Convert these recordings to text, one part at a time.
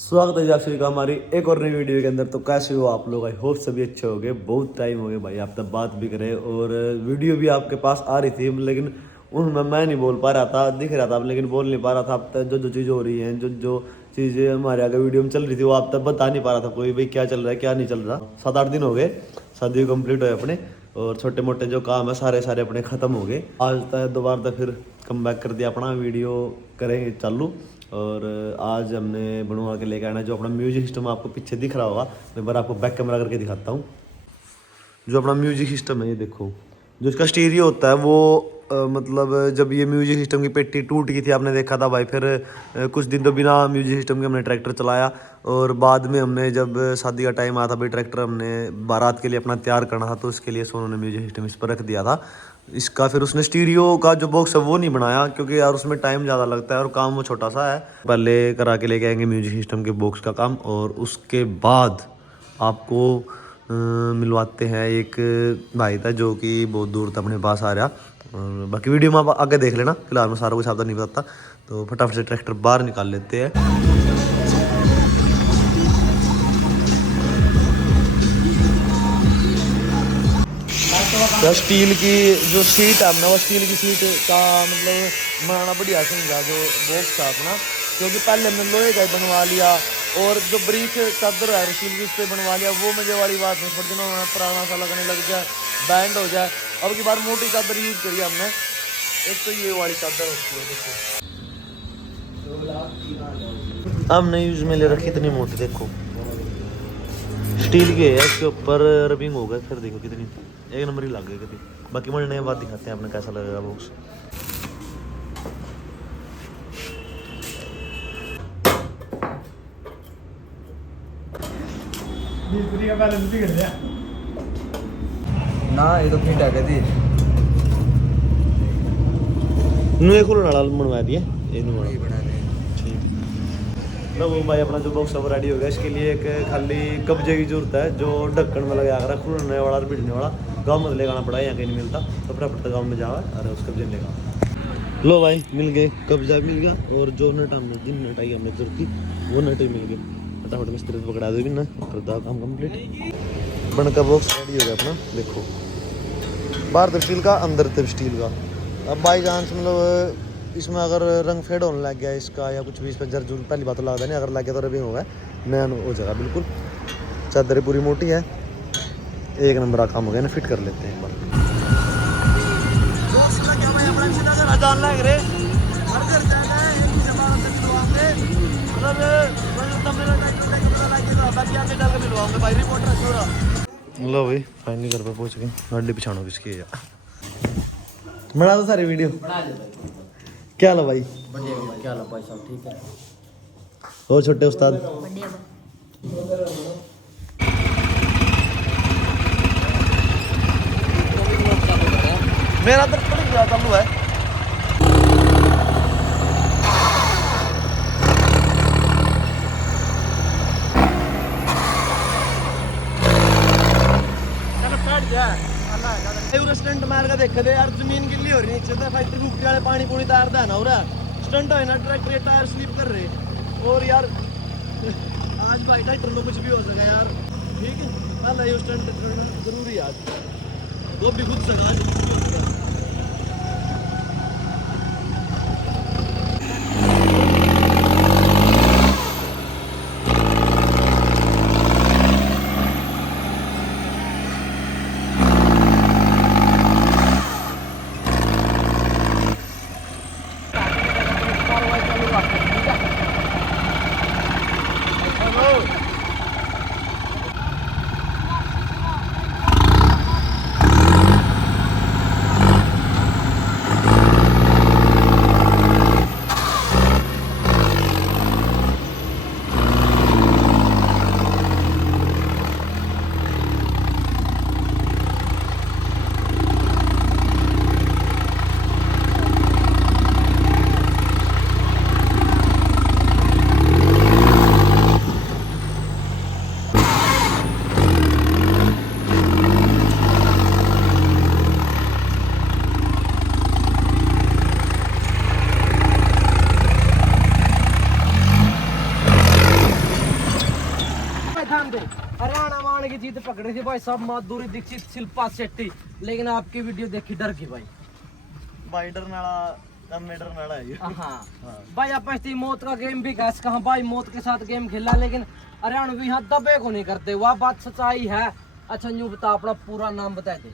स्वागत है जी आप सभी का हमारी एक और नई वीडियो के अंदर। तो कैसे हो आप लोग? आई होप सभी अच्छे हो गए। बहुत टाइम हो गया भाई, आप तब बात भी करे और वीडियो भी आपके पास आ रही थी, लेकिन उनमें मैं नहीं बोल पा रहा था, दिख रहा था लेकिन बोल नहीं पा रहा था। अब तक जो जो चीज़ हो रही है, जो जो चीज़ें हमारे आगे वीडियो में चल रही थी, वो आप तक बता नहीं पा रहा था कोई भाई क्या चल रहा है क्या नहीं चल रहा। 7-8 दिन हो गए शादी कंप्लीट हुए अपने, और छोटे मोटे जो काम है सारे सारे अपने ख़त्म हो गए। आज तक दोबारा फिर कम बैक कर दिया, अपना वीडियो करेंगे चालू। और आज हमने बनवा के लेकर आना जो अपना म्यूजिक सिस्टम आपको पीछे दिख रहा होगा। मैं एक बार आपको बैक कैमरा करके दिखाता हूँ। जो अपना म्यूजिक सिस्टम है ये देखो, जो इसका स्टीरियो होता है वो मतलब जब ये म्यूजिक सिस्टम की पेटी टूट गई थी आपने देखा था भाई, फिर कुछ दिन तो बिना म्यूजिक सिस्टम के हमने ट्रैक्टर चलाया। और बाद में हमने जब शादी का टाइम आया था भाई, ट्रैक्टर हमने बारात के लिए अपना तैयार करना था, तो उसके लिए सोनू ने म्यूजिक सिस्टम इस पर रख दिया था इसका। फिर उसने स्टीरियो का जो बॉक्स है वो नहीं बनाया, क्योंकि यार उसमें टाइम ज़्यादा लगता है और काम वो छोटा सा है। पहले करा के लेके आएंगे म्यूजिक सिस्टम के बॉक्स का काम, और उसके बाद आपको मिलवाते हैं एक भाई था जो कि बहुत दूर था अपने पास आ रहा। और बाकी वीडियो में आप आगे देख लेना, फिलहाल मैं सारा कुछ आपको नहीं बताता। तो फटाफट से ट्रैक्टर बाहर निकाल लेते हैं। तो स्टील की जो सीट है हमने, वो स्टील की सीट का मतलब बनाना बढ़िया समझा जो बॉक्स था अपना, क्योंकि पहले हमने लोहे का ही बनवा लिया और जो ब्रीच चादर है स्टील की उस पर बनवा लिया। वो मजे वाली बात नहीं, थोड़े दिनों में पुराना सा लगने लग जाए, बैंड हो जाए। अब की बार मोटी चादर यूज करी हमने। एक तो ये वाली चादर होती है देखो, हमने यूज में ले रखी इतनी मोटी, देखो स्टील की है, इसके ऊपर रबिंग हो गया। फिर देखो कितनी एक नंबर ही लग गई कभी। बाकी मैंने नए बात दिखाते हैं आपने कैसा लगेगा बॉक्स। ना ये तो फिट है कहती नुए खुलने वाला बनवा दिया ये नु बड़ा बना दे। ठीक। लो वो भाई अपना जो बॉक्स अब रेडी हो गया। इसके लिए एक खाली कब्जे की जरूरत है, जो ढक्कन में लगा कर खुलने वाला और बिठने वाला। गाँव में ले जाना पड़ा, यहाँ कहीं नहीं मिलता, तो फटाफट गाँव में जावा अरे उस कब्जे लेगा। लो भाई मिल गए, कब्जा मिल गया, और जो नट हमने जिन नट आई हमने जरूरत थी वो नट ही मिल गए। फटाफट मिस्त्री से पकड़ा दे भी ना, कर दो काम कंप्लीट। बनका बॉक्स रेडी हो गया अपना, देखो बाहर तो स्टील का, अंदर तो स्टील का। अब बाई चांस मतलब इसमें अगर रंग फेड होने लग गया इसका या कुछ भी इस पर जर जरूर, पहली बात तो लगता नहीं, अगर लग गया तो रबिंग होगा नया हो जाएगा बिल्कुल। चादर पूरी मोटी है, एक नंबर का काम हो गया ना। फिट कर लेते हैं एक बार। लो भाई फाइनली घर पे पहुंच गए। गाड़ी पिछाड़ो किसकी है बना दो सारी वीडियो। क्या लो भाई, क्या लो भाई साहब, ठीक है। और छोटे उस्ताद मेरा तो थोड़ी ज़्यादा चालू है। स्टंट मार का देखे थे यार, जमीन गिल्ली हो रही नीचे से, फैक्ट्री फूक्ट्री वाले पानी पूरी तार देना हो रहा। स्टंट है ना, ट्रैक्टर टायर स्लिप कर रहे। और यार आज भाई ट्रैक्टर में कुछ भी हो सका यार, ठीक है ना। ये स्टंट जरूरी है आज, वो भी खुद सका। जीत है, हरियाणा मान की जीत पकड़ी थी भाई साहब, माधुरी दीक्षित, शिल्पा शेट्टी, लेकिन आपकी वीडियो देखी डर गई भाई। भाई डरने वाला काम नहीं, डरने वाला है ये। हाँ भाई आप ऐसी मौत का गेम भी कैसे कहा भाई, मौत के साथ गेम खेला, लेकिन हरियाणवी यहाँ दबे को नहीं करते, वह बात सच्चाई है। अच्छा न्यू बता, अपना पूरा नाम बता दे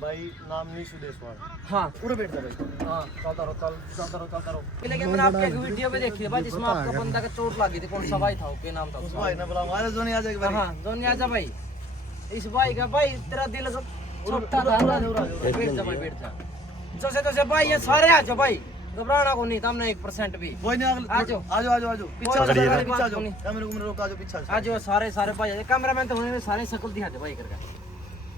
भाई। नाम नीशु देशवाल। हाँ पूरा बैठ जा भाई। हाँ चलता रहो। लेकिन मैंने आपकी एक वीडियो में देखी है भाई, जिसमें आपका बंदा का चोट लगी थी, कौन सा भाई था, वो क्या नाम था उस भाई ने बोला हमारे जोनी आ जाएगा। हाँ जोनी आजा भाई। इस भाई का भाई तेरा दिल सब छोटा था ना। बैठ जा भाई, बैठ जा। जैसे भाई ये सारे आ जाओ भाई, घबराना को नहीं, तुमने 1% भी। कोई नहीं, आ जाओ आ जाओ पीछे आ जाओ, कैमरे को रोक, आ जाओ पीछे आ जाओ सारे भाई। कैमरामैन तो होने में सारे शक्ल दिखा दे भाई करके।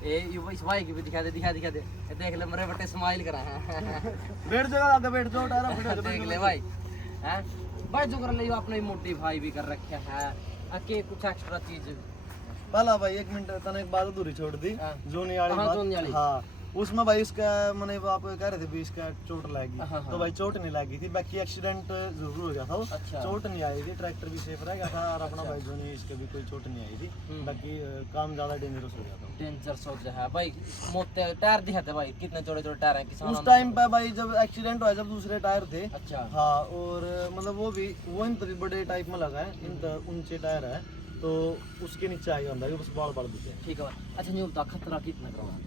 ये इस भाई की भी दिखा दे। ये देख ले मेरे बटे स्माइल करा है। बैठ जाओ, आगे बैठ जाओ, देख ले भाई हैं भाई, जो कर ले अपने मोटिफाई भी कर रखे है, आके कुछ एक्स्ट्रा चीज। पहला भाई 1 मिनट तने एक बात अधूरी छोड़ दी, जोनी वाली बात। हाँ उसमें भाई इसका मैंने आप कह रहे थे भी इसका चोट लगी, तो भाई चोट नहीं लगी थी, बाकी एक्सीडेंट जरूर हो गया था। अच्छा। चोट नहीं आई थी, ट्रैक्टर भी सेफ रह गया था, और अपना भाई जोनी इसके भी कोई चोट नहीं आई थी, बाकी काम ज्यादा डेंजरस हो गया था। डेंजरस हो गया है भाई, मोटे टायर दिखाते भाई, कितने छोटे टायर हैं किसान। उस टाइम पे भाई जब एक्सीडेंट हुआ, जब दूसरे टायर थे। अच्छा। हाँ और मतलब वो इन बड़े टाइप में लगा है, इन ऊंचे टायर है, तो उसके नीचे आई अंदर बस बाल दिखे। ठीक है भाई। अच्छा न्यू बता, खतरा कितना करवा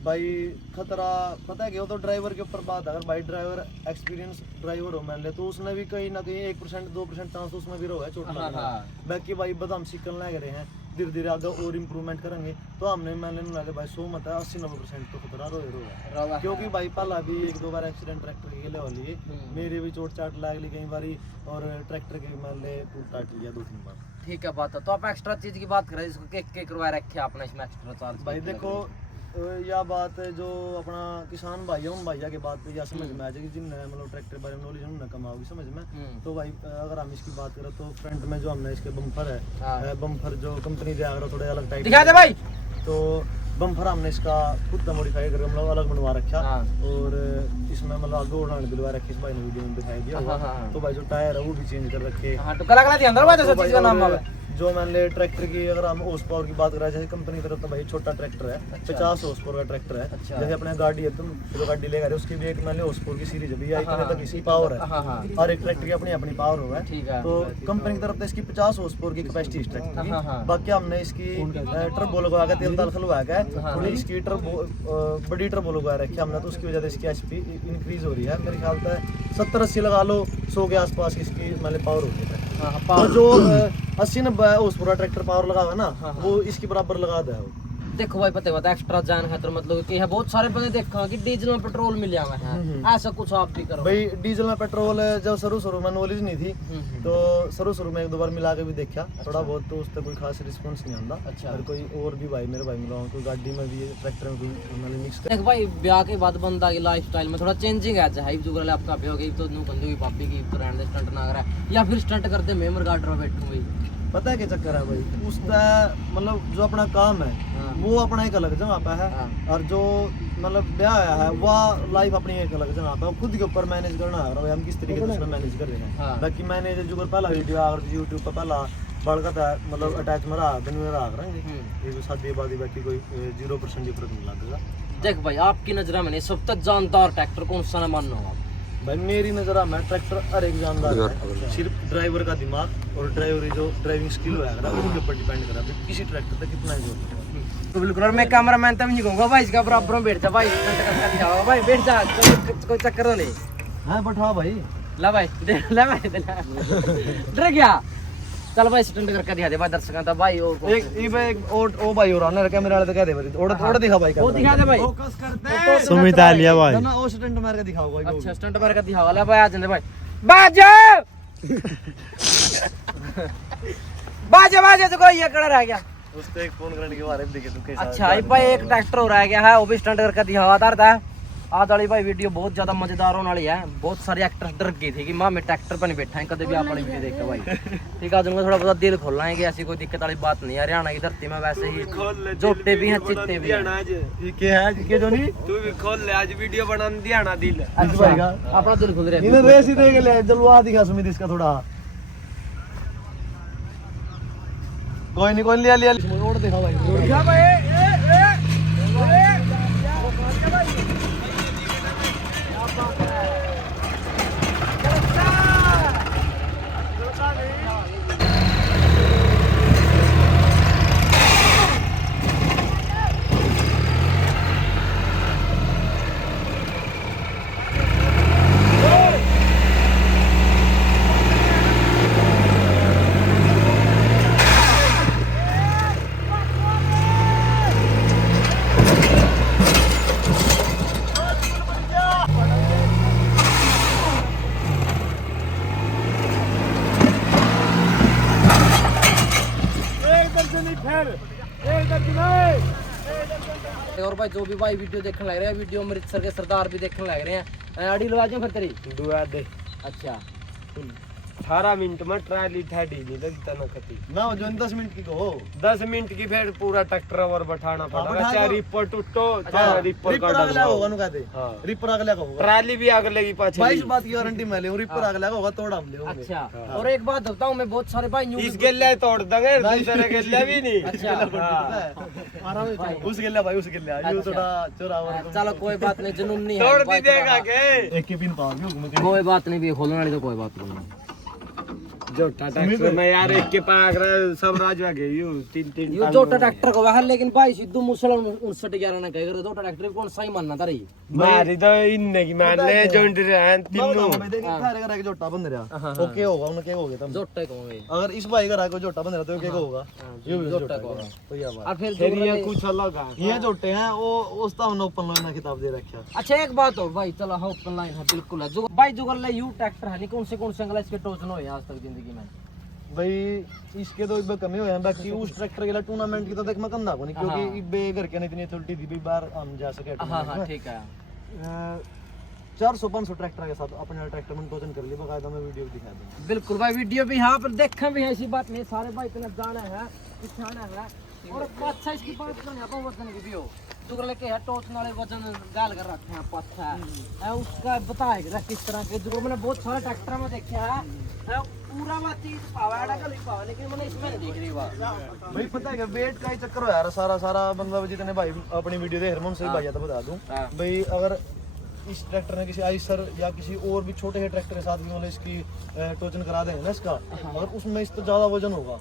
भाई खतरा पता है कि वो तो ड्राइवर के ऊपर बात है, अगर भाई ड्राइवर एक्सपीरियंस ड्राइवर हो मान ले, तो उसने भी कहीं ना कहीं 1% 2% चांस उसमें भी रहा है चोट लगने का। बाकी भाई बदाम सीखने लग रहे हैं, धीरे धीरे आगे और इम्प्रूवमेंट करेंगे, तो हमने मान लेने वाले भाई 100 मत है 80-90% तो खतरा रोए, क्योंकि भाई पहला भी 1-2 बार एक्सीडेंट ट्रैक्टर के लिए वाली है, मेरी भी चोट चाट लग ली कई बारी, और ट्रैक्टर के मान ले टूट टाट लिया 2-3 बार। ठीक है बात है। तो आप एक्स्ट्रा चीज की बात करें, इसको के करवा रखे आपने इसमें एक्स्ट्रा चार्ज। भाई देखो यह बात है जो अपना किसान भाई है, उन भैया के बात पे या समझ में आ जाएगी, जिनने मतलब ट्रैक्टर बारे में नॉलेज उन्होंने कमाओगी समझ में। तो भाई अगर हम इसकी बात करें तो फ्रंट में जो हमने इसके बम्फर है, बम्फर जो कंपनी दे अगर थोड़े अलग टाइप दिखा दे भाई, तो बम्फर हमने इसका खुद मॉडिफाई करके मतलब अलग बनवा रखा, और इसमें मतलब आगे उड़ाने दिलवा रखी, इस भाई ने वीडियो में दिखाई दिया। तो भाई जो टायर है वो भी चेंज कर रखे। तो कला अंदर भाई तो चीज का नाम है। जो मान ले ट्रैक्टर की अगर हम हॉर्स पावर की बात करें, जैसे कंपनी तरफ तो भाई छोटा ट्रैक्टर है, 50 हॉर्स पावर का ट्रैक्टर है। जैसे अपने गाड़ी है, तुम जो गाड़ी लेकर उसकी भी एक मान ले हॉर्स पावर की सीरीज है, इतने तक इसकी पावर है, हर एक ट्रैक्टर की अपनी अपनी पावर होगा। तो कंपनी की तरफ तो इसकी 50 हॉर्स पावर की कैपेसिटी इस ट्रैक्टर की। बाकी हमने इसकी टर्बो लगवा के तेल ताल खलवा के थोड़ी इसकी टर्बो बड़ी टर्बो लगवा रखी हमने, तो उसकी वजह से इसकी एचपी इंक्रीज हो रही है। मेरे ख्याल से 70-80 लगा लो, 100 के आसपास इसकी मान ले पावर होती है। तो जो 80-90 उस पूरा ट्रैक्टर पावर लगा हुआ ना, वो इसके बराबर लगा दे। देखो भाई पता है एक्स्ट्रा जान है तो मतलब कि है, बहुत सारे बंदे देखा कि डीजल में पेट्रोल मिल जावा है, ऐसा कुछ आप भी करो भाई। डीजल में पेट्रोल जब शुरू में नॉलेज नहीं थी, तो शुरू में 1-2 बार मिला के भी देखा थोड़ा बहुत, तो उससे कोई खास रिस्पॉन्स नहीं आता। अच्छा। और कोई और भी भाई मेरे भाई मिला कोई गाड़ी में भी ट्रैक्टर में भी मिक्स कर। देख भाई ब्याह के बाद बंदा की लाइफस्टाइल में थोड़ा चेंजिंग आ जाए, जो कर आपका ब्याह गई तो न्यू बंदे की पापी की तो रहने स्टंट ना करा, या फिर स्टंट करते मेमर गार्डर में बैठूं भाई। पता है क्या चक्कर है भाई, उसका मतलब जो अपना काम है वो अपना एक अलग जगह पे है, और जो मतलब ब्याह आया है वह लाइफ अपनी एक अलग जगह पे है, खुद के ऊपर मैनेज करना है भाई, हम किस तरीके से उसमें मैनेज कर रहे हैं। बाकी मैंने जो पहला वीडियो अगर यूट्यूब पर पहला बड़का था मतलब अटैच में रहा दिन में रहा करेंगे, ये जो शादी बादी बाकी कोई 0% ही फर्क नहीं लगेगा। देख भाई आपकी नजर में सब तक जानदार ट्रैक्टर कौन सा ना मानना हो भाई, मेरी नज़र में ट्रैक्टर हर एक जानदार है, सिर्फ ड्राइवर का दिमाग और ड्राइवरी जो ड्राइविंग स्किल होगा उसके ऊपर डिपेंड करा है किसी ट्रैक्टर तक कितना है। तो बिल्कुल, और मैं कैमरामैन तब नहीं कहूँगा भाई, इसका बराबर में बैठ जा भाई, भाई बैठ जा, कोई चक्कर नहीं। हाँ बैठा भाई, ला भाई ला भाई डर गया, चल भाई स्टंट करके दिखा दे भाई दर्शकों का भाई। एक ई भाई ओ भाई और आने कैमरे वाले तो कह दे भाई, थोड़ा दिखा भाई, वो दिखा दे भाई, फोकस करते हैं सुमित आलिया भाई ना, ओ स्टंट मार के दिखाओ भाई। अच्छा स्टंट मार के दिखाओ, ला भाई आ जाने भाई, बाजा बाजा तो कोई ये कड़ा रह गया, उसको एक फोन करने के बारे में देखे तू कैसा। अच्छा भाई एक ट्रैक्टर हो रहा है क्या है, वो भी स्टंट करके दिखावा था। आज वाली भाई वीडियो बहुत ज्यादा मजेदार होने वाली है, बहुत सारे एक्टर्स डर गए थे कि मां मैं ट्रैक्टर पर नहीं बैठा है कभी भी आप वाली वीडियो देखते भाई। ठीक है, उनका थोड़ा बहुत दिल खोलना है कि ऐसी कोई दिक्कत वाली बात नहीं है, हरियाणा की धरती में वैसे ही जोटे भी हैं चित्ते भी हैं। ये क्या है के जो नहीं तू भी खोल ले, आज वीडियो बना दिया ना दिल। अच्छा अपना दिल खुल रहा है, इन्हें रेस ही देख ले, जलवा दिखा सुमित इसका थोड़ा कोई नहीं लिया रोड देखा भाई और भाई जो भी भाई वीडियो देखने लग रहे हैं, वीडियो अमृतसर के सरदार भी देखने लग रहे हैं, आड़ी लगा जाओ फिर तेरी दुआ दे अच्छा 18 मिनट में ट्राली ठाडी नहीं लगता ना कती ना जो 10 मिनट की हो 10 मिनट की फिर पूरा ट्रैक्टर और बैठाना पड़ेगा चाहे रिपर टूटो चाहे रिपर रिपर का अगला होगा नु कहते हां रिपर अगला का होगा ट्राली भी आगे लगी पाछे 22 बात की गारंटी मैं ले रिपर अगला का होगा तोड़ हम ले अच्छा और एक बात बताऊं मैं बहुत सारे भाई न्यूज़ इस गेले तोड़ देंगे दूसरे गेले भी नहीं अच्छा उस गिल्ला भाई उस गिल्ला ये थोड़ा चोरा चलो कोई बात नहीं, जुनून नहीं तोड़ है भी देगा के एक के पिन पाओगे कोई बात नहीं भी खोलने वाली तो कोई बात नहीं जो ट्रैक्टर में यार एक के पास सब राजवा गए यू तीन ये दो ट्रैक्टर को वहां, लेकिन भाई सिद्धू मुसलमान 59 ना कह दो ट्रैक्टर कौन सही मानना था रही मारी तो इनने की मान ले जॉइंट हैं तीनों मैं देखी थारे का जोटा बंद रहा ओके होगा उन्हें क्या होगा तुम जोटे को गए अगर इस भाई का को जोटा बंद रहा तो क्या होगा ये भी जोटा को तो ये बात और फिर फिर ये कुछ अलग है ये जोटे हैं वो उस ता हमने ओपन लाइन किताब दे रखा अच्छा एक बात हो भाई, चलो हाँ ओपन लाइन है बिल्कुल है जो भाई जुगल ले यू ट्रैक्टर है नहीं कौन से अंगल इसके टोचन हुए आज तक जिंदगी में भाई इसके तो एक कमी हुए हैं बाकी उस ट्रैक्टर के लिए टूर्नामेंट की तो देख मैं कम ना कोनी क्योंकि इबे घर के इतनी अथॉरिटी थी भी बाहर हम जा सके हाँ हाँ ठीक है 400-500 ट्रैक्टर के साथ अपने ट्रैक्टर में टोचन कर लिए बकायदा मैं वीडियो भी दिखा दूंगा बिल्कुल भाई वीडियो भी यहाँ पर देखा भी है, ऐसी बात नहीं सारे भाई इतना जाना है दिखाना है और अच्छा इसकी बात करनी है वजन की भी हो जुगल लेके है टोचन वाले वजन गाल कर रखे हैं पत्थर है उसका बताएगा किस तरह के जुगल मैंने बहुत सारे ट्रैक्टर में देखा है पूरा बात चीज पावा का नहीं पावा, लेकिन मैंने इसमें नहीं दिख रही बात भाई पता है क्या वेट का ही चक्कर हो यार सारा मतलब जितने भाई अपनी वीडियो देख रहे हैं उनसे भाई तो बता दूं भाई अगर इस ट्रैक्टर ने किसी आइसर या किसी और भी छोटे से ट्रैक्टर के साथ भी मतलब इसकी टोचन करा देंगे ना इसका अगर उसमें इस तो ज्यादा वजन होगा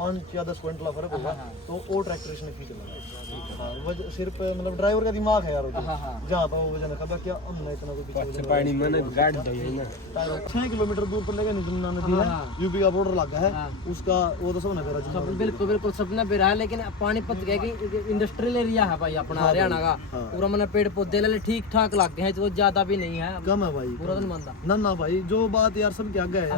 5 या 10 क्विंटल फर्क होगा तो वो ट्रैक्टर इसने खींच लेगा सिर्फ मतलब ड्राइवर का दिमाग है यार जहाँ पर वो वजन है क्या हमने इतना कोई पीछे पानी में गाड़ दी ना 6 किलोमीटर दूर पर लेगा निजमुना नदी है यूपी का बॉर्डर लगा है उसका वो तो सब ना करा बिल्कुल सबने बेरा है, लेकिन पानीपत गए कि इंडस्ट्रियल एरिया है भाई अपना हरियाणा का पूरा मैंने पेड़ पौधे ले ठीक ठाक लग गए हैं, तो ज्यादा भी नहीं है कम है भाई पूरा दिन मानता ना भाई जो बात यार सब क्या गए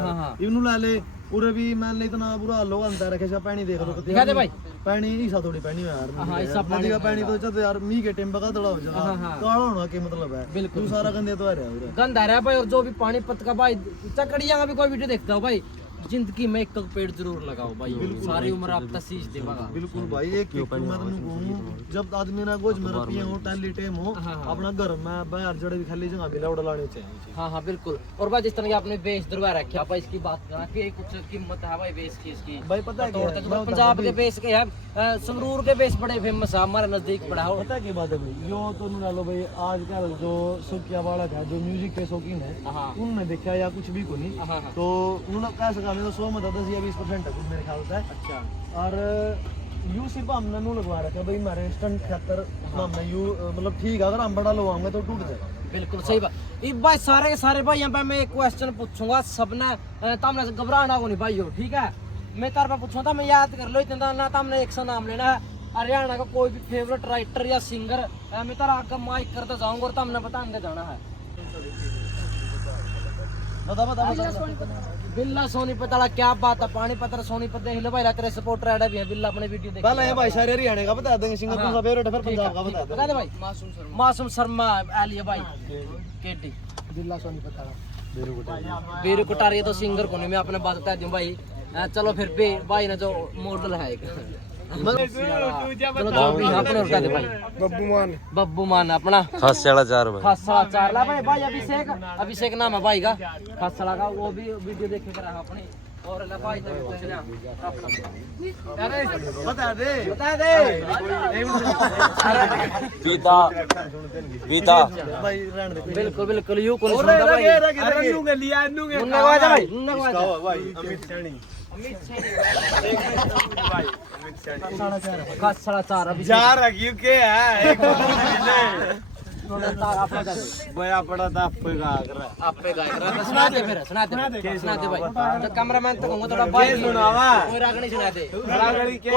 इवनु ला ले पूरे भी मान ले इतना बुरा हाल होगा अंदर रखे पानी देख लो दिखा दे भाई पानी ईसा थोड़ी पानी है यार हां ईसा नदी का पानी तो चल यार मी के टाइम बगा थोड़ा हो जाएगा काला होना के मतलब है बिल्कुल सारा गंदे तो आ रहा है गंदा आ रहा है भाई। और जो भी पानीपत का भाई चकड़िया का भी कोई वीडियो देखता हो भाई जिंदगी में एक तक पेड़ जरूर लगाओ भाई, सारी उम्र आप तसीज देगा बिल्कुल भाई एक मैं तुमको कहूं जब आदमी ना गोज में रुपये हो टाली टाइम हो अपना घर में बाहर जड़े भी खाली जगह मिला उड़ा लाने चाहिए। हाँ बिल्कुल। और भाई जिस तरह की आपने बेस दरवा रखे आप इसकी बात करा कि कुछ कीमत है भाई बेस की इसकी भाई पता है क्या पंजाब के बेस के है, संगरूर के बेस बड़े फेमस है हमारे नजदीक पड़ा हो। पता है क्या बात है भाई यो तो ला लो भाई आजकल जो सुखिया बालक है जो म्यूजिक के शौकीन है उनने देखा या कुछ भी को नहीं तो उन्होंने कह सका मैं तो 100 में 10 या 20% है कुछ मेरे ख्याल से। अच्छा और यू सिर्फ हमने नू लगवा रखा भाई हमारे स्टंट खातर हमने यू मतलब ठीक है अगर हम बड़ा लगवाएंगे तो टूट जाएगा। बिल्कुल सही बात। एक भाई सारे भाई यहाँ पे मैं एक क्वेश्चन पूछूंगा सबने तमने घबराना को नहीं भाई हो ठीक है, मैं तार पे पूछूंगा मैं याद कर लो इतना ना तमने एक सा नाम लेना है हरियाणा का कोई भी फेवरेट राइटर या सिंगर मैं तारा आगे माइक करते जाऊंगा और तमने बताने जाना है। बता बिल्ला सोनीपत वाला क्या बात है पानीपत सोनीपत देख लो भाई तेरे सपोर्टर ऐड भी है बिल्ला अपने वीडियो देख पहले है भाई सारे हरियाणा का बता देंगे सिंगर कौन सा फेवरेट है फिर पंजाब का बता दे भाई मासूम शर्मा आलिया भाई केटी बिल्ला सोनीपत वाला बीरू कुटारी तो सिंगर को नहीं मैं अपने बात बता दूं भाई। चलो फिर भाई ने जो मॉडल है एक चलो जो भी अपने बता दे भाई बब्बू मान अपना खासा चार भाई खासा चार ला भाई अभिषेक नाम है भाई का खासा का वो भी वीडियो देखे कर अपने और ले भाई तो कुछ ना बता दे बता दे पीता पीता भाई रहने दे बिल्कुल बिल्कुल यू कौन सुनता भाई अरे नू के लिया नू के मुन्ना आवाज भाई मुन्ना आवाज भाई अमित सैनी खास साढ़ा चार अभी जा रखी के है एक बया पड़ा था आपको गा कर आप पे गाय रहा सुना दे फिर सुना दे भाई तो कैमरामैन तो कहूंगा थोड़ा भाई सुनावा कोई रागनी सुना दे रागड़ी के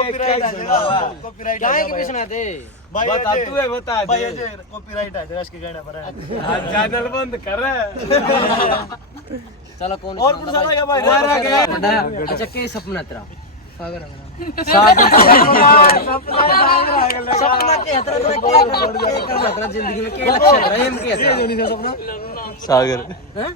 सुनावा कॉपीराइट गाय की भी सुना दे भाई बता तू है बता भाई दे अजय कॉपीराइट है जरा इसके गाने पर है चैनल बंद कर चलो कौन और कुछ सुना क्या भाई अच्छा के सपना तेरा सपना के हतरा तेरा क्या करना तेरा जिंदगी में क्या लक्ष्य है एम क्या है सपना सागर हैं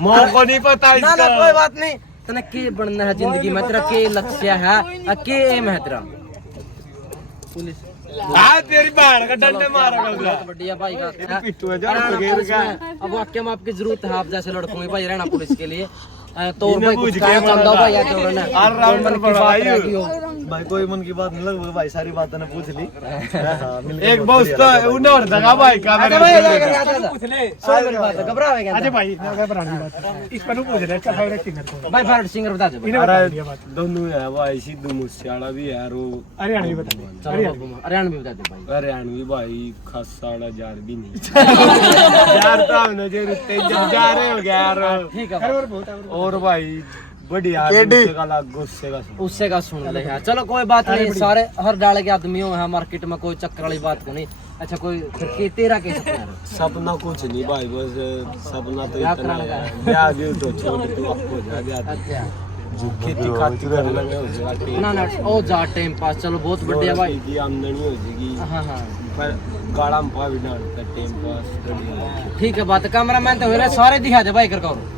मोह को नहीं पता ना इसका ना कोई बात नहीं तने के बनना है जिंदगी में तेरा के लक्ष्य है के एम है तेरा पुलिस हाँ तेरी बहन का डंडे मारेगा बहुत बढ़िया भाई का पिट्टू है जा अब वाकई में आपकी जरूरत है आप जैसे लड़कों में भाई रहना पुलिस के लिए तो भाई कुछ कहा चंदा भाई या तो रहना मन की बात रखी हो भाई कोई मन की बात नहीं लगभग भाई सारी बातें ने पूछ ली एक बॉस तो उन्हें और जगह भाई का अरे भाई पूछ ले सो मेरी बात है घबरावे क्या अच्छा भाई मैं घबराने की बात इस पर पूछ रहे अच्छा फेवरेट सिंगर कौन भाई फेवरेट सिंगर बता दे अरे दोनों है भाई सिद्धू मूसेवाला भी है वो हरियाणवी बता दे हरियाणा भी बता दे भाई हरियाणवी भाई खासाड़ा जार भी नहीं यार तो हमने जो तेज जा रहे हो गया यार ठीक है और भाई बढ़िया गुस्से का उससे का सुन ले यार चलो कोई बात नहीं सारे हर डाले के आदमियों है मार्केट में कोई चक्कर वाली बात को नहीं अच्छा कोई फिर के तेरा के सपना है सपना कुछ नहीं भाई बस सपना तो क्या इतना कराने का है ब्याह भी तो छोड़ तू आपको जा ब्याह अच्छा खेती खाती कर लगे हो जाएगा ना ना ओ जा टाइम पास चलो बहुत बढ़िया भाई की आमदनी हो जाएगी हाँ हाँ पर गाड़ा में भी डाल कर टाइम पास बढ़िया ठीक है बात कैमरामैन तो हो रहा सारे दिखा दे भाई कर करो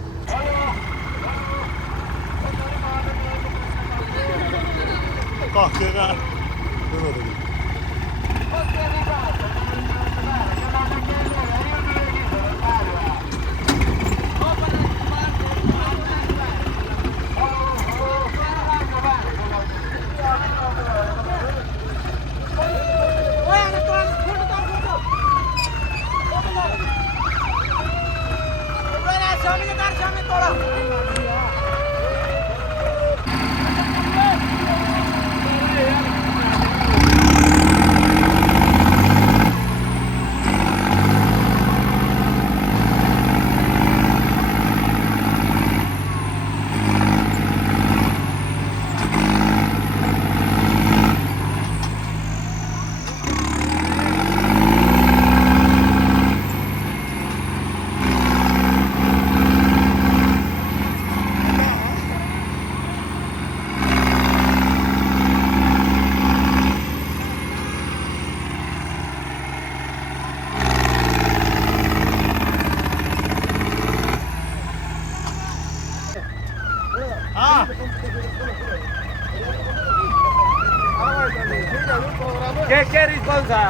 क्या रिस्पॉन्स है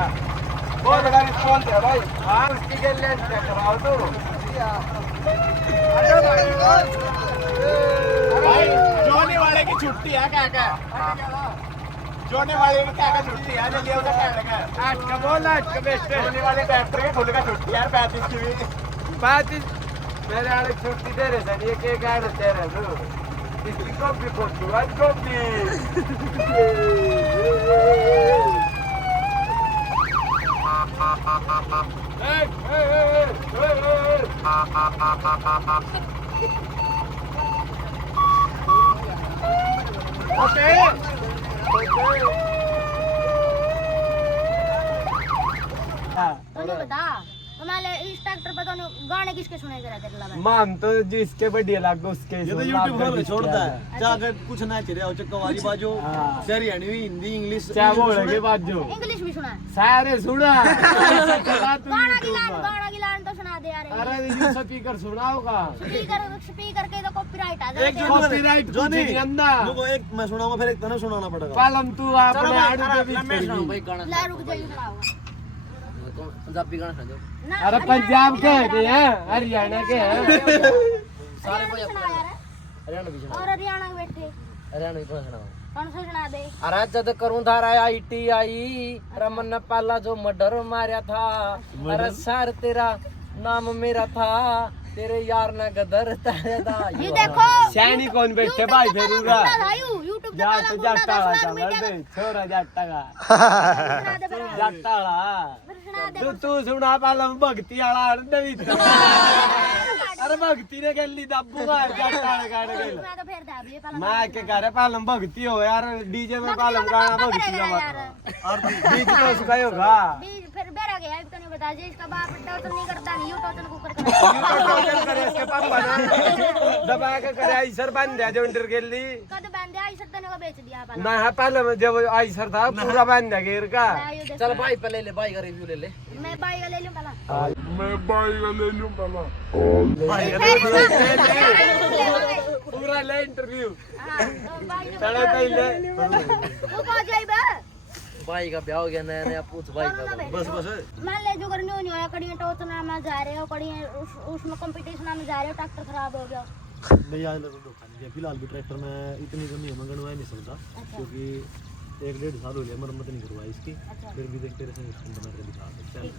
बहुत बड़ा रिस्पॉन्स है भाई हाँ उसकी के लिए चेक कराओ तो भाई जोने वाले की छुट्टी है क्या क्या जोने वाले की क्या छुट्टी है जल्दी उसका क्या लगा आज का बोल आज का बेस्ट जोने वाले डॉक्टर के खुद का छुट्टी है 35 की भी 35 मेरे वाले छुट्टी दे रहे सर ये के गाइड दे रहे तू इसकी कॉपी फोटो आज कॉपी बता हमारे इस ट्रैक्टर पर तो गाने किसके सुनाई दे रहे थे मान तो जिसके बढ़िया लग उसके ये तो यूट्यूब पर छोड़ता है जाकर कुछ ना चिरे हो चक्कवारी बाजो हरियाणवी हिंदी इंग्लिश क्या बोल रहे बाजू इंग्लिश भी सुना सारे सुना गाना की लाइन तो सुना दे यार अरे ये स्पीकर सुना होगा स्पीकर के तो कॉपीराइट आ एक जाएगा कॉपीराइट जो नहीं अंदा रुको एक मैं सुनाऊंगा फिर एक तने सुनाना पड़ेगा पालम तू अपने आड़ू के बीच मैं सुनाऊं भाई करेगी। गाना ला रुक जाइए सुनाओ पंजाबी गाना सुना दो ना अरे पंजाब के हैं हरियाणा के हैं सारे भाई सुना यार हरियाणवी सुना और हरियाणा के बैठे हरियाणवी कौन सुना कौन सा सुना दे अरे जद करूं धारा ITI रमन ने पहला जो मर्डर मारा था अरे सर तेरा नाम मेरा था तेरे यार ने गदर ताया था ये देखो सैनी कौन बैठे भाई फेरूगा YouTube जा तो जाटा वाला छोरा जाटा का जाटा वाला तू सुना पाला भक्ति वाला नवी अरे भक्ति ने कह ली दाबूगा जाटा वाले गाने के मैं क्या कह रहा पालम भक्ति हो यार डीजे में पालम गाना भक्ति का मत और बीच तो उसका ही होगा फिर बेरा गया तो नहीं बता जी इसका बाप टोचन नहीं करता नहीं टोचन कुकर करता करे इसके पापा ना दबा के करे आईसर बंद है जो इंटर के लिए कद बंद है आईसर तने को बेच दिया पाला ना है पहले में जब आईसर था पूरा बंद है घेर का चल भाई पे ले ले भाई का रिव्यू ले ले मैं बाई का ले लूं पहला पूरा ले इंटरव्यू हां बाई चलो पहले वो कह जाइबा भाई का ब्याह हो गया नया नया पूछ भाई का बस बस मान ले जो करने नहीं होया कड़ी टोचना में जा रहे हो कड़ी उसमें कंपटीशन में जा रहे हो ट्रैक्टर खराब हो गया नहीं आज मेरे को धोखा नहीं दिया फिलहाल भी ट्रैक्टर में इतनी तो नहीं मंगवा नहीं सकता क्योंकि 1-1.5 साल हो गया मरम्मत नहीं करवाई इसकी फिर भी देख तेरे से बना के दिखा सकते हैं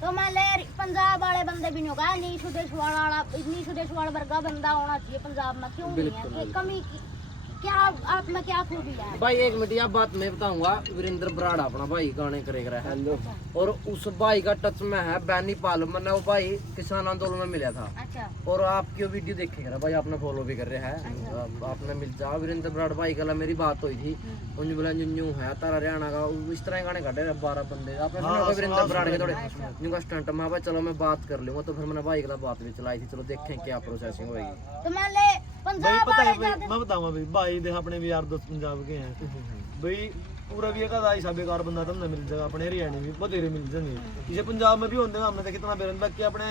तो मान ले पंजाब वाले बंदे भी नहीं होगा नीशु देश वाला वर्गा बंदा होना चाहिए पंजाब में क्यों नहीं है कमी क्या आप में क्या खूबी है भाई एक मिनट यह बात मैं बताऊंगा वीरेंद्र बराड़ अपना भाई गाने करेगा है और उस भाई का टच में है बैनी पाल मैंने वो भाई किसान आंदोलन में मिला था अच्छा और आपकी वो वीडियो देखेगा भाई आपने फॉलो भी कर रहा है आपने मिल जाओ वीरेंद्र बराड़ भाई का मेरी बात हुई थी उन बोला न्यू है तारा हरियाणा का इस तरह गाने काटे 12 बंदे आपने सुना होगा वीरेंद्र बराड़ के थोड़े न्यू का स्टंट में भाई चलो मैं बात कर लूंगा तो फिर मैंने भाई के बात भी चलाई थी चलो देखें क्या प्रोसेसिंग होगी तो मान ले भाई पंजाब पता है वाले भाई मैं बताऊंगा भाई देख अपने भी यार दोस्त पंजाब के हैं भाई पूरा भी एक आधा ऐसा बेकार बंदा तो ना मिल जाएगा अपने हरियाणा में बतेरे मिल जाएंगे इसे पंजाब में भी होते हैं हमने तो कितना बेरन बाकी अपने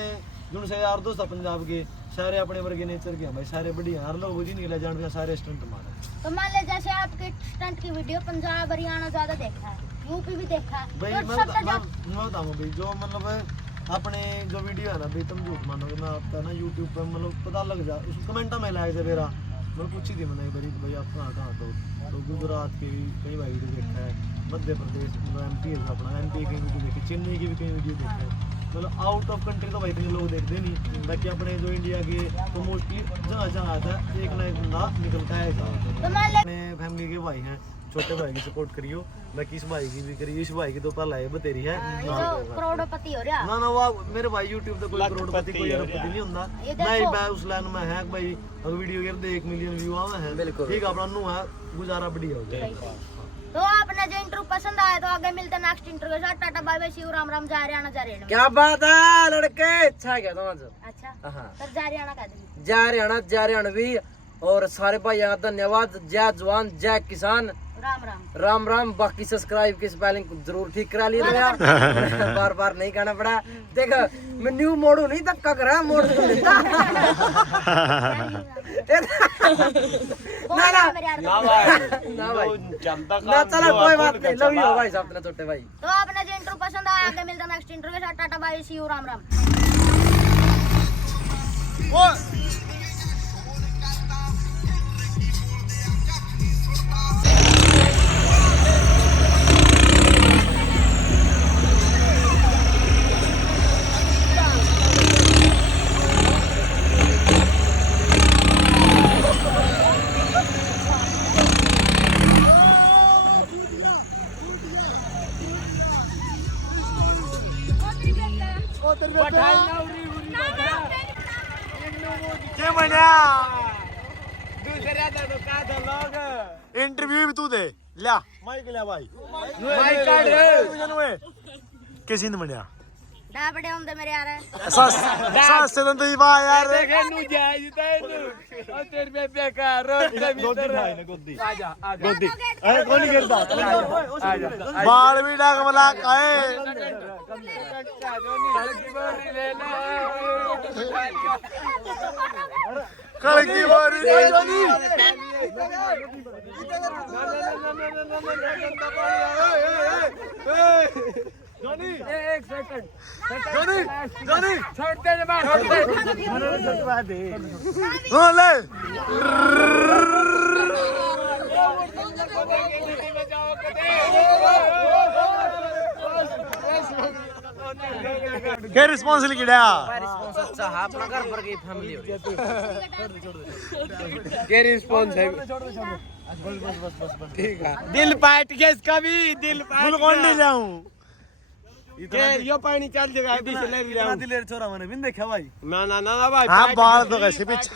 जो से यार दोस्त पंजाब के सारे अपने वर्गे नेचर के हैं भाई सारे बढ़िया हर लोग जी नहीं ले जान सारे स्टंट मारे तो मान ले जैसे आपके स्टंट की वीडियो पंजाब हरियाणा ज्यादा देखा है यूपी भी देखा है भाई तो मैं सबसे बताऊंगा भाई जो मतलब अपने जो वीडियो है ना भाई तुम झूठ मानोगे मैं आपका ना यूट्यूब पर मतलब पता लग जा उस कमेंटा में लाया था मेरा मैं पूछी थी मैंने एक बारी भाई आप कहाँ तो गुजरात के भी कई भाई वीडियो देखा है मध्य प्रदेश MP है अपना MP की वीडियो देखी चेन्नई की भी कई वीडियो देखा है मतलब आउट ऑफ कंट्री तो भाई इतने लोग देखते नहीं बाकी अपने जो इंडिया के तो मोस्टली जहाँ जहाँ आता है एक ना एक बंदा निकलता है अपने फैमिली के भाई हैं छोटे भाई की सपोर्ट करियो बाकी इस भाई की भी करियो इस भाई की तो पहला है बतेरी है करोड़पति हो रहा ना वो मेरे भाई YouTube पे कोई करोड़पति कोई अरबपति नहीं होता मैं उस लाइन में है भाई अगर वीडियो कर दे 1 मिलियन व्यू आवे हैं ठीक है अपना नु है गुजारा बढ़िया हो जाए तो आपने जो इंटरव्यू पसंद आया तो आगे मिलते नेक्स्ट इंटरव्यू के साथ tata bye bye Shiv Ram Ram जा हरियाणा जा रहे क्या बात है लड़के अच्छा क्या समझ अच्छा हाँ सर जा हरियाणा का दिन जय हरियाणवी और सारे भाइयों का धन्यवाद जय जवान जय किसान राम राम राम राम बाकी सब्सक्राइब की स्पेलिंग जरूर ठीक करा ली बार बार नहीं कहना पड़ा देख मैं न्यू मोड़ू नहीं धक्का करा मोड़ तो लेता ना ना ना भाई ना चलो कोई बात नहीं लव यू भाई साहब छोटे भाई तो आपने जो इंटरव्यू पसंद आया आगे मिलते नेक्स्ट इंटरव्यू के साथ tata bye Shiv Ram Ram interview भी तू दे ल्या माइक लिया भाई किसी ने बनया डा बड़े होंगे मेरे यार सास से तो वाह यार देखे नु जाय जिते और तेरे पे बेकार गोदी भाई ने गोदी आजा आजा गोदी अरे कौन नहीं करता आजा बाल भी डाक मला काए कल की बारी नहीं जानी एक सेकंड जोनी छोड़ते जब छोड़ते ओ ले क्या रिस्पॉन्स लिखिया रिस्पॉन्स अच्छा है अपना घर पर की फैमिली हो रही के रिस्पॉन्स है ठीक है दिल पाट के इसका भी दिल पाट कौन ले जाऊं के यो पानी चल जाएगा अभी से ले जाऊं दिलेर छोरा मैंने बिन देखा भाई ना ना ना ना भाई हां बाल तो कैसे पीछे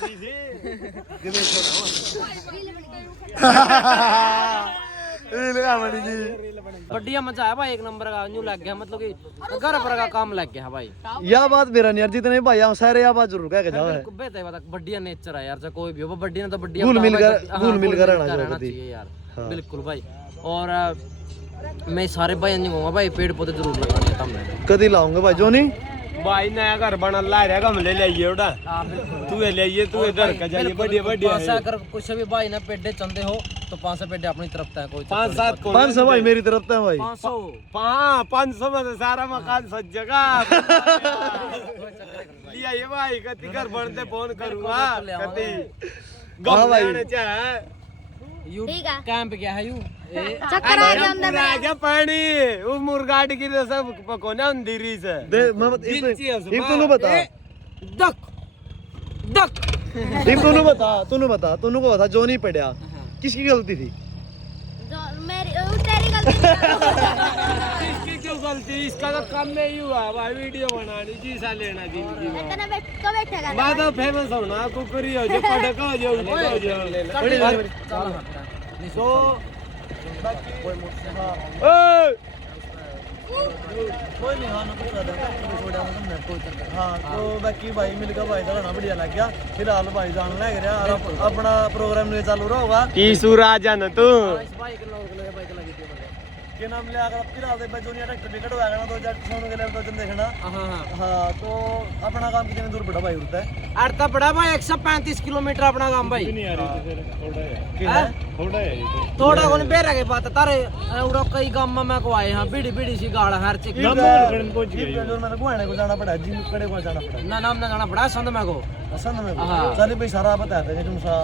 बढ़िया मजा है भाई एक नंबर का न्यू लग गया मतलब कि घर पर का काम लग गया भाई यह बात मेरा नहीं यार जितने भाई हम सारे यह बात जरूर कह के जाओ है बेहतर बता बढ़िया नेचर है यार चाहे कोई भी हो बढ़िया ना तो बढ़िया घुल मिल कर रहना चाहिए यार बिल्कुल भाई और मैं सारे भाई कहूंगा भाई पेड़ पौधे जरूर लगाने कम कदी लाऊंगे भाई जोनी भाई नया घर बना ला रहा हम ले आइए उड़ा तू ले आइए तू इधर का जाइए बढ़िया बढ़िया अगर कुछ भी भाई ना पेड़े चंदे हो तो 500 पेड़े अपनी तरफ है कोई 5-7 500 भाई मेरी तरफ से भाई 500 500 में तो सारा मकान सज जगह लिया ये भाई कति घर बनते फोन करूंगा कति हाँ भाई यू ठीक है। कैंप क्या है यू चक्कर आ गया अंदर आ गया पानी वो मुर्गाट की तो सब पकोना अंधेरी से दे मैं एक तूने बता डक डक एक तूने बता तूने को बता जो नहीं पढ़िया किसकी गलती थी जो मेरी तेरी गलती इसकी क्यों गलती इसका तो काम में ही हुआ भाई वीडियो बनानी जी सा लेना जिंदगी में इतना तो बैठेगा मैं तो फेमस हो ना कुकरी हो जो पड़का हो जो तो कोई नहीं हाँ हाँ तो बाकी भाई मिलकर भाई का गाना बढ़िया लग गया फिलहाल भाई जान लग रहा और अपना प्रोग्राम नहीं चालू रहा होगा की सूराजा न तू के नाम ले अगर फिलहाल भाई जूनियर ट्रैक्टर टिकट होगा ना तो जट सोन के लिए तो जन देखना हाँ तो अपना काम कितने दूर पड़ा भाई उड़ता है अड़ता पड़ा भाई 135 किलोमीटर अपना काम भाई थोड़ा कौन बेरा के बात तारे उड़ा कई गांव में मैं को आए हां बीड़ी बीड़ी सी गाड़ हर चिक मैंने गुआने को जाना पड़ा जी कड़े को जाना पड़ा ना नाम ना जाना पड़ा संद में को असल में हाँ। सारे भाई सारा बता देंगे तुम सा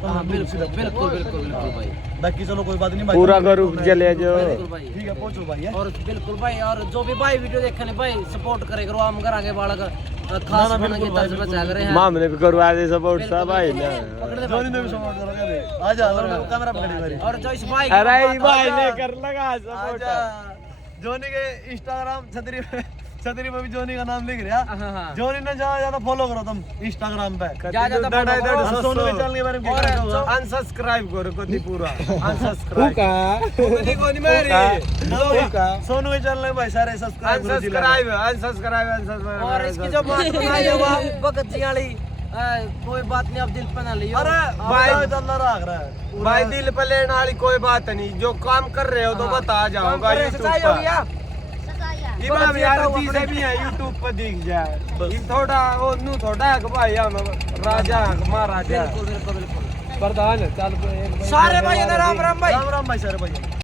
हां बिल्कुल बिल्कुल बिल्कुल बिल्कुल भाई बाकी चलो कोई बात नहीं भाई पूरा ग्रुप चले जो बिल्कुल भाई ठीक है पहुंचो भाई है और बिल्कुल भाई और जो भी भाई वीडियो देखने भाई सपोर्ट करे करो हम घर आगे बालक खास बन के तज बचा करे हैं मामले को करवा दे सपोर्ट सा भाई ना जोनी ने भी सपोर्ट करोगे बे आ जा कैमरा पकड़ी मेरी और जो इस भाई अरे भाई ने कर लगा सपोर्ट आजा जोनी के इंस्टाग्राम छतरी में भी जोनी का नाम लिख रहा जोनी ने ज्यादा ज्यादा फॉलो करो तुम इंस्टाग्राम पे ज्यादा सोनू के चैनल के बारे में क्या कहना होगा अनसब्सक्राइब करो कति पूरा अनसब्सक्राइब कति कोनी मेरी सोनू के चैनल में भाई सारे सब्सक्राइब अनसब्सक्राइब और इसकी जो बात सुनाई होगा भगत जी वाली कोई बात नहीं अब दिल पे ना लियो अरे भाई चल रहा है भाई दिल पे लेने वाली कोई बात नहीं जो काम कर रहे हो तो बता जाओगा सच्चाई हो गया ये बात यार चीजें भी है YouTube पर दिख जाए ये थोड़ा वो नू थोड़ा है कि भाई हम राजा महाराजा बिल्कुल बिल्कुल बिल्कुल प्रधान चल सारे भाई राम राम भाई राम राम भाई सारे भाई